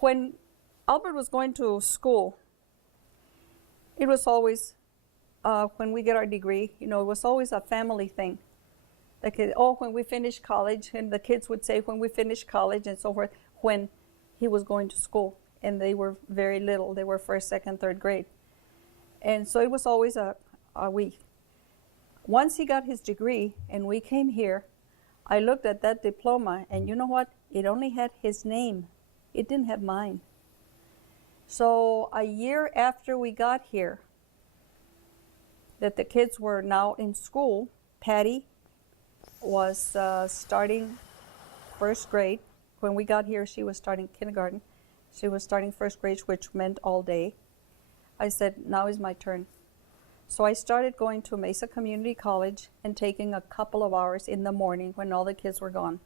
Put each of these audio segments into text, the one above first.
when Albert was going to school, it was always, when we get our degree, it was always a family thing. Like, when we finish college, and the kids would say when we finish college and so forth, when he was going to school. And they were very little. They were first, second, third grade. And so it was always a we. Once he got his degree and we came here, I looked at that diploma, and you know what? It only had his name. It didn't have mine. So a year after we got here, that the kids were now in school, Patty was starting first grade. When we got here, she was starting kindergarten. She was starting first grade, which meant all day. I said, now is my turn. So I started going to Mesa Community College and taking a couple of hours in the morning when all the kids were gone.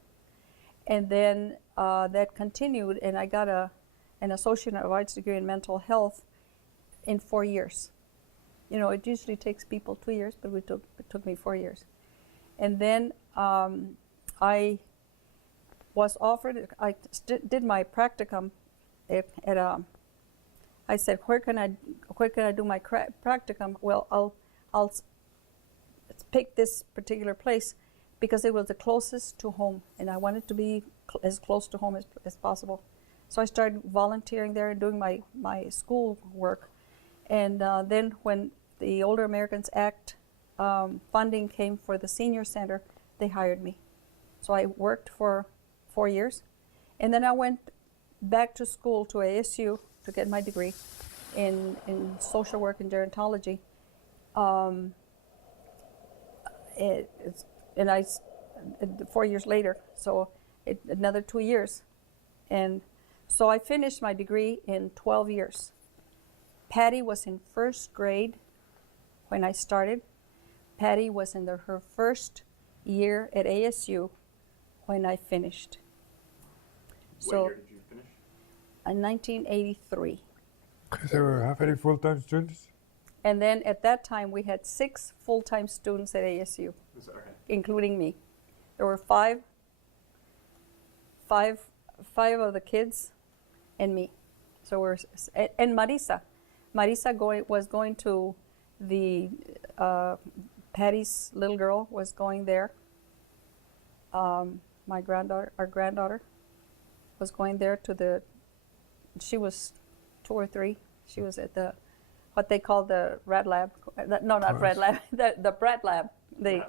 And then that continued, and I got an Associate of Arts degree in mental health in 4 years. It usually takes people 2 years, but it took me 4 years. And then I was offered, I did my practicum I said, where can I do my practicum? Well, I'll pick this particular place because it was the closest to home, and I wanted to be as close to home as possible. So I started volunteering there and doing my school work. And then when the Older Americans Act funding came for the senior center, they hired me. So I worked for 4 years, and then I went back to school to ASU to get my degree in social work and gerontology. And 4 years later, so another 2 years. And so I finished my degree in 12 years. Patty was in first grade when I started. Patty was in her first year at ASU when I finished. What year did you finish? In 1983. There were how many full-time students? And then at that time, we had 6 full-time students at ASU, including me. There were five of the kids and me. So and Marisa. Marisa was going to Patty's little girl was going there. Our granddaughter was going there she was 2 or 3. She was at what they call the Rat Lab. No, not Rat Lab, the Brat Lab, the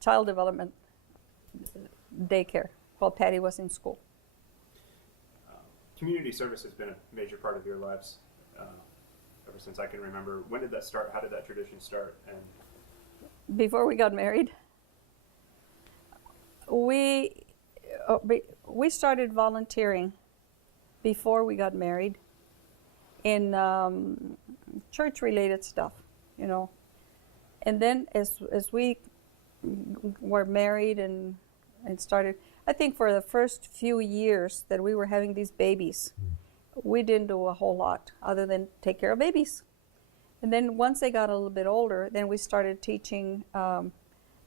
child development daycare while Patty was in school. Community service has been a major part of your lives ever since I can remember. When did that start? How did that tradition start? And before we got married, we started volunteering before we got married in church-related stuff, And then as we were married and started, I think for the first few years that we were having these babies, we didn't do a whole lot other than take care of babies. And then once they got a little bit older, then we started teaching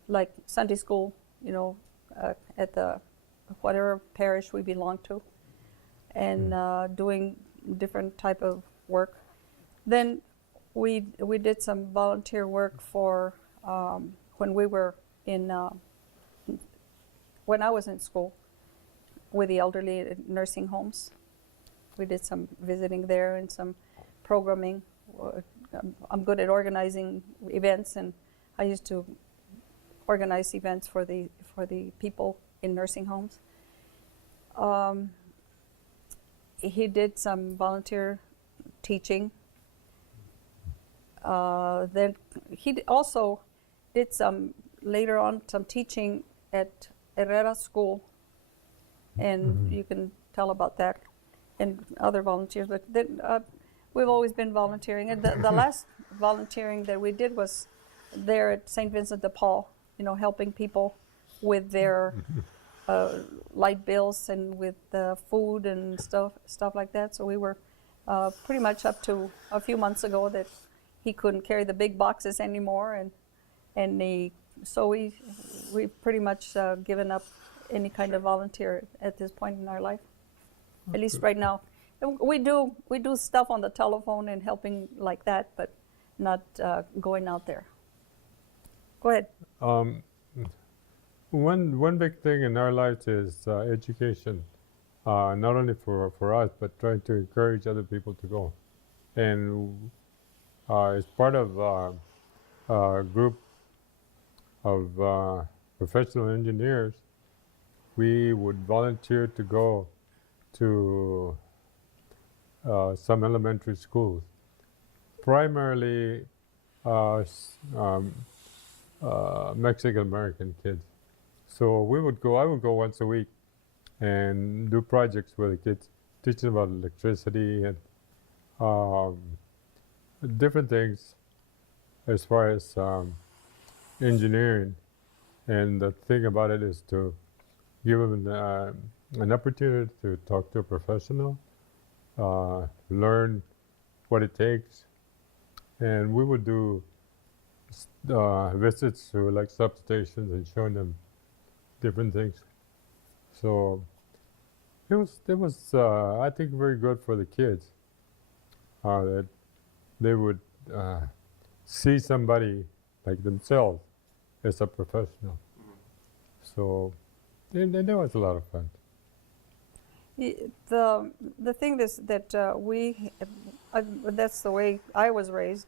like Sunday school, at the whatever parish we belonged to, and doing different type of work. Then we did some volunteer work for when we were when I was in school with the elderly at nursing homes. We did some visiting there and some programming. I'm good at organizing events, and I used to organize events for the people in nursing homes. He did some volunteer teaching. Then he also did later on some teaching at Herrera School, and you can tell about that, and other volunteers. But then, we've always been volunteering, and the last volunteering that we did was there at St. Vincent de Paul, helping people with their light bills and with food and stuff like that. So we were pretty much up to a few months ago that he couldn't carry the big boxes anymore, so we've pretty much given up any kind of volunteer at this point in our life. at least right now. And we do stuff on the telephone and helping like that, but not going out there. Go ahead. One big thing in our lives is education, not only for us, but trying to encourage other people to go. And as part of a group of professional engineers, we would volunteer to go to some elementary schools, primarily Mexican American kids. So I would go once a week and do projects with the kids, teach them about electricity and different things as far as engineering. And the thing about it is to give them an opportunity to talk to a professional, learn what it takes. And we would do visits to like substations and showing them different things. So it was I think very good for the kids that they would see somebody like themselves as a professional. So that was a lot of fun. The thing is that that's the way I was raised,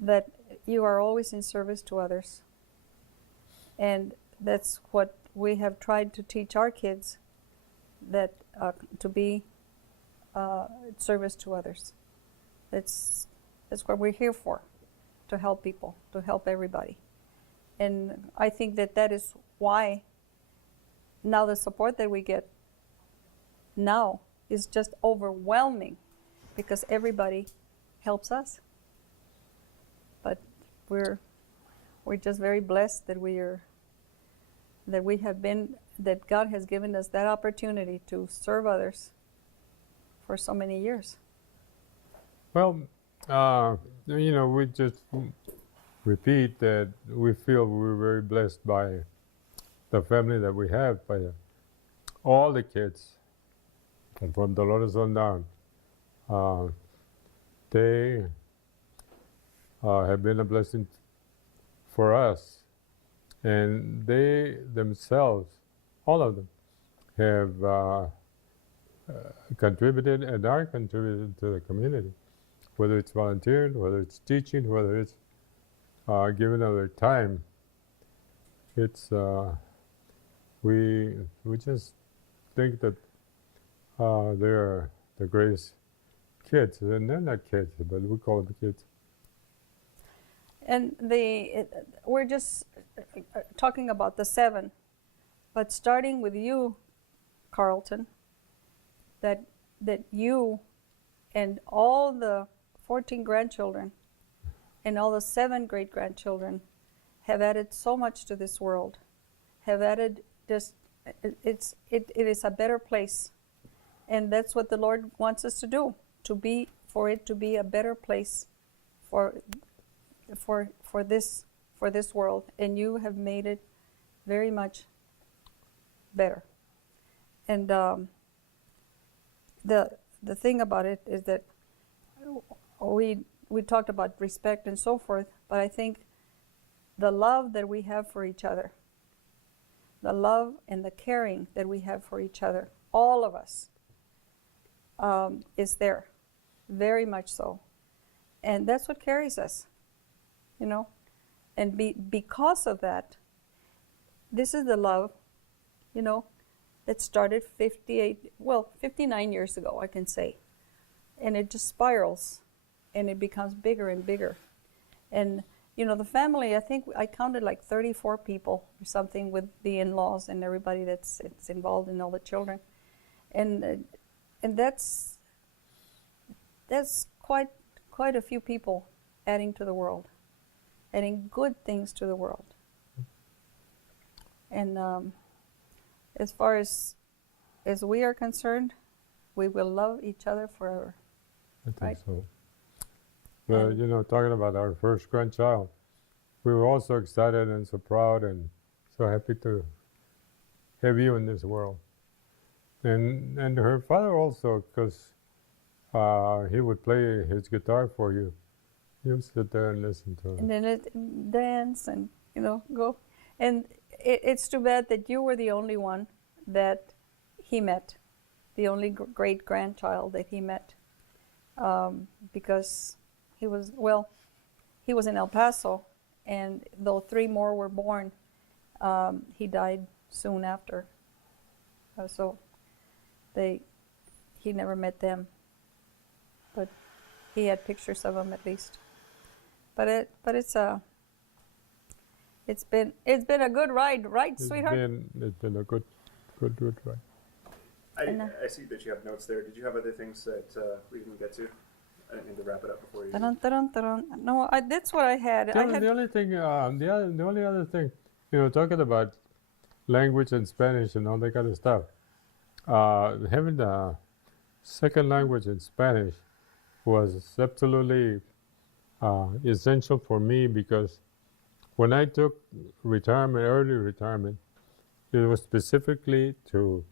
that you are always in service to others. And that's what we have tried to teach our kids, that to be service to others. That's what we're here for, to help people, to help everybody. And I think that is why now the support that we get now is just overwhelming, because everybody helps us. But we're just very blessed that that God has given us that opportunity to serve others for so many years. Well, we just repeat that we feel we're very blessed by the family that we have, by all the kids, and from Dolores on down. They have been a blessing for us, and they themselves, all of them, have contributed and are contributing to the community, whether it's volunteering, whether it's teaching, whether it's giving of their time. It's we just think that they're the greatest kids, and they're not kids, but we call them kids. And we're just talking about the 7, but starting with you, Carlton, that you and all the 14 grandchildren and all the 7 great-grandchildren have added so much to this world, have added just, it is a better place. And that's what the Lord wants us to do, for it to be a better place for this world. And you have made it very much better. And the thing about it is that we talked about respect and so forth, but I think the love that we have for each other, the love and the caring that we have for each other, all of us, is there, very much so. And that's what carries us, And because of that, this is the love, that started 59 years ago, I can say. And it just spirals, and it becomes bigger and bigger. And, the family, I think I counted like 34 people or something, with the in-laws and everybody that's involved, and all the children. And that's quite a few people adding to the world, adding good things to the world. And as far as we are concerned, we will love each other forever. I think right? so. But, talking about our first grandchild, we were all so excited and so proud and so happy to have you in this world. and her father also, because he would play his guitar for you. You would sit there and listen to And him. then it dance and go. And it's too bad that you were the only one that he met, the only great grandchild that he met, because he was in El Paso, and though 3 more were born, he died soon after. So he never met them, but he had pictures of them at least. But it's been a good ride, right, sweetheart? It's been a good ride. I see that you have notes there. Did you have other things that we didn't get to? I didn't mean to wrap it up before you. Dun, dun, dun, dun. No, that's what I had. The only thing, the only other thing, talking about language and Spanish and all that kind of stuff. Having a second language in Spanish was absolutely essential for me, because when I took early retirement, it was specifically to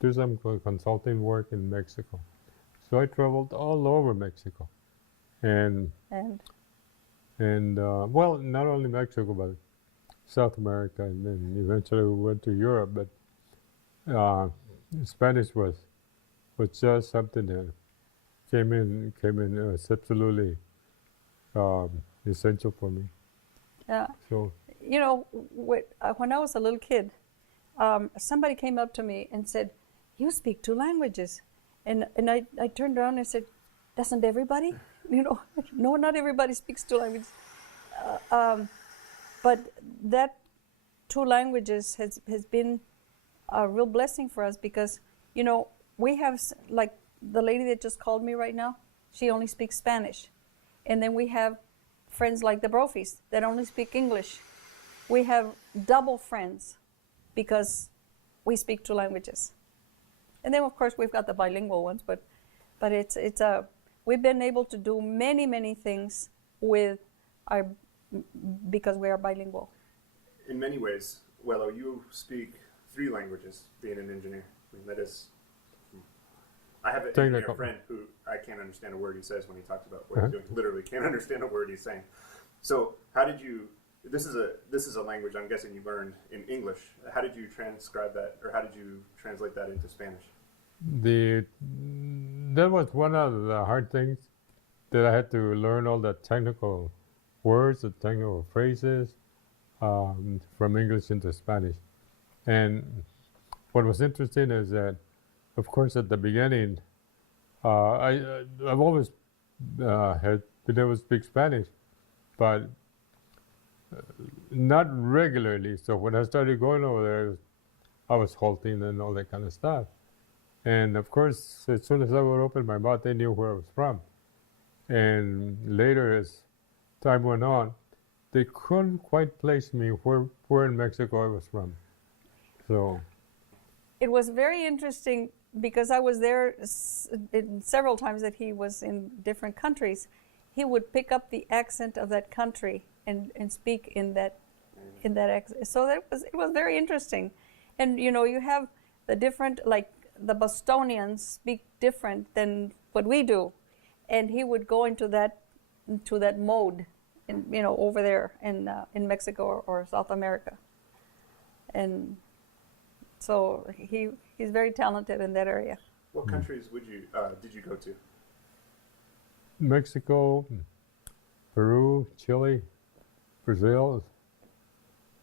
do some consulting work in Mexico. So I traveled all over Mexico, and well, not only Mexico, but South America, and then eventually we went to Europe. But Spanish was just something that came in absolutely essential for me. Yeah. So When I was a little kid, somebody came up to me and said, "You speak 2 languages," and I turned around and said, "Doesn't everybody?" No, not everybody speaks 2 languages. But that 2 languages has been a real blessing for us, because we have, like the lady that just called me right now, she only speaks Spanish, and then we have friends like the Brofis that only speak English. We have double friends because we speak 2 languages, and then of course we've got the bilingual ones. But we've been able to do many things because we are bilingual. In many ways, Wello, you speak 3 languages, being an engineer. I mean, that is. I have an engineer friend who I can't understand a word he says when he talks about what he's doing. Literally can't understand a word he's saying. So how did you? This is a language I'm guessing you learned in English. How did you transcribe that, or how did you translate that into Spanish? That was one of the hard things, that I had to learn all the technical words, the technical phrases, from English into Spanish. And what was interesting is that, of course, at the beginning, I've always had been able to speak Spanish, but not regularly. So when I started going over there, I was halting and all that kind of stuff. And of course, as soon as I would open my mouth, they knew where I was from. And later, as time went on, they couldn't quite place me where in Mexico I was from. So it was very interesting, because I was there several times that he was in different countries. He would pick up the accent of that country and speak in that accent. So it was very interesting. And you have the different, like the Bostonians speak different than what we do, and he would go into that mode, over there in Mexico or South America. And so he's very talented in that area. What countries did you go to? Mexico, Peru, Chile, Brazil.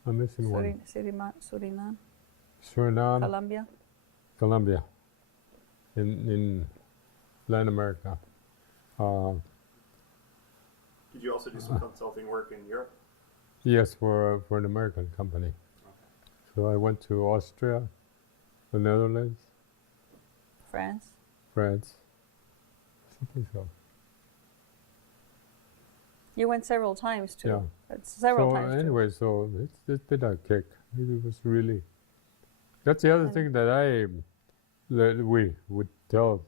I'm missing one. Suriname, Colombia, in Latin America. Did you also do some consulting work in Europe? Yes, for an American company. Okay. So I went to Austria, the Netherlands, France. Something so. You went several times too. Yeah. Several times. Anyway, so it's been a kick. It was really. That's the other thing that we would tell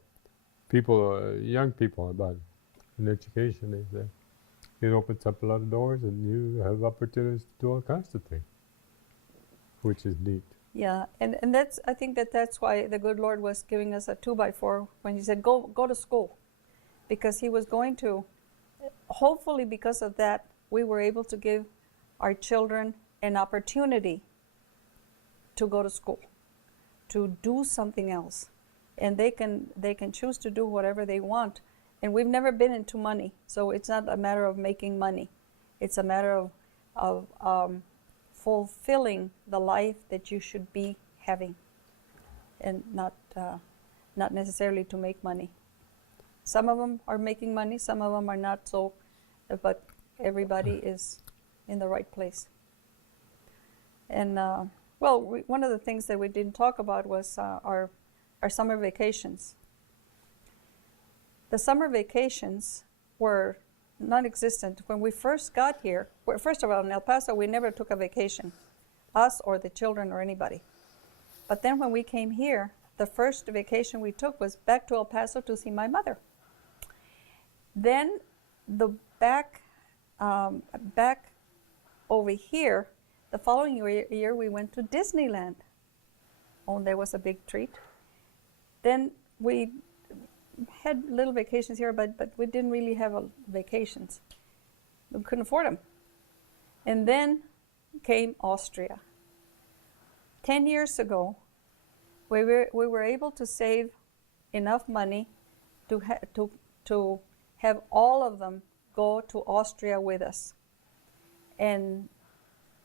people, young people, about in education, is that it opens up a lot of doors, and you have opportunities to do all kinds of things, which is neat. Yeah, and that's, I think that's why the good Lord was giving us a 2x4 when He said, go to school. Because He was going to, hopefully because of that, we were able to give our children an opportunity to go to school, to do something else. And they can choose to do whatever they want. And we've never been into money, so it's not a matter of making money. It's a matter of fulfilling the life that you should be having, and not necessarily to make money. Some of them are making money, some of them are not so, but everybody is in the right place. And one of the things that we didn't talk about was our summer vacations. The summer vacations were non-existent when we first got here. First of all, in El Paso, we never took a vacation, us or the children or anybody. But then when we came here, the first vacation we took was back to El Paso to see my mother. Then the back over here, the following year we went to Disneyland. Oh, there was a big treat. Then we had little vacations here, but we didn't really have vacations. We couldn't afford them. And then came Austria. 10 years ago, we were able to save enough money to have all of them go to Austria with us, and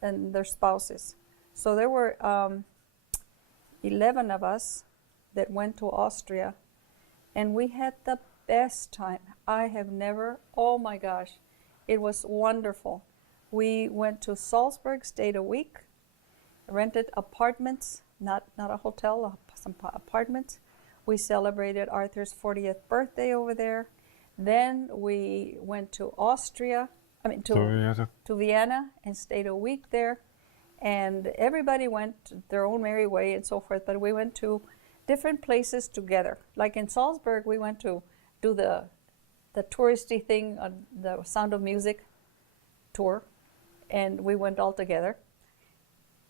their spouses. So there were 11 of us that went to Austria, and we had the best time. I have never, oh my gosh, it was wonderful. We went to Salzburg, stayed a week, rented apartments, not a hotel, some apartments. We celebrated Arthur's 40th birthday over there. Then we went to to Vienna and stayed a week there. And everybody went their own merry way and so forth, but we went to different places together. Like in Salzburg, we went to do the touristy thing, the Sound of Music tour, and we went all together.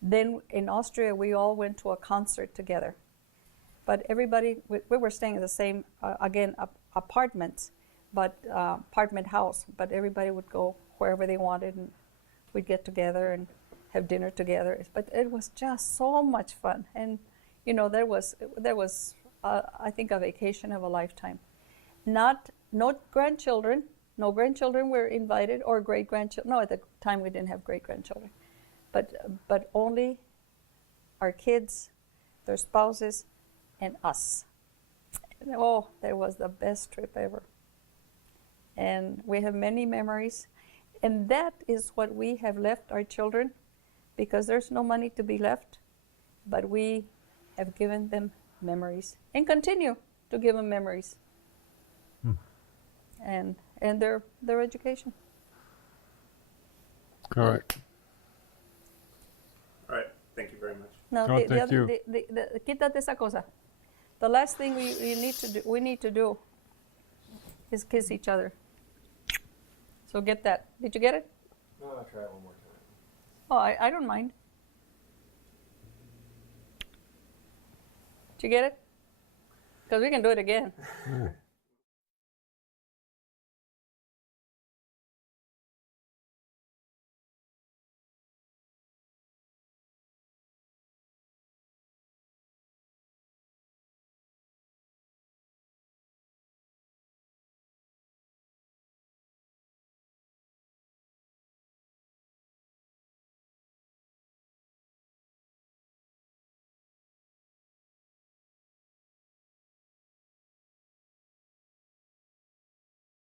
Then in Austria, we all went to a concert together. But everybody, we were staying in the same, apartments, but apartment house, but everybody would go wherever they wanted, and we'd get together and have dinner together. But it was just so much fun. And there was I think a vacation of a lifetime. No grandchildren were invited, or great grandchildren. No, at the time we didn't have great grandchildren, but only our kids, their spouses, and us. And, oh, that was the best trip ever. And we have many memories, and that is what we have left our children, because there's no money to be left, but we have given them memories and continue to give them memories. And their education. Correct. All right. Thank you very much. No, thank you. Quítate esa cosa. The last thing we need to do is kiss each other. So get that. Did you get it? No, I'll try it one more time. Oh, I don't mind. Did you get it? Because we can do it again.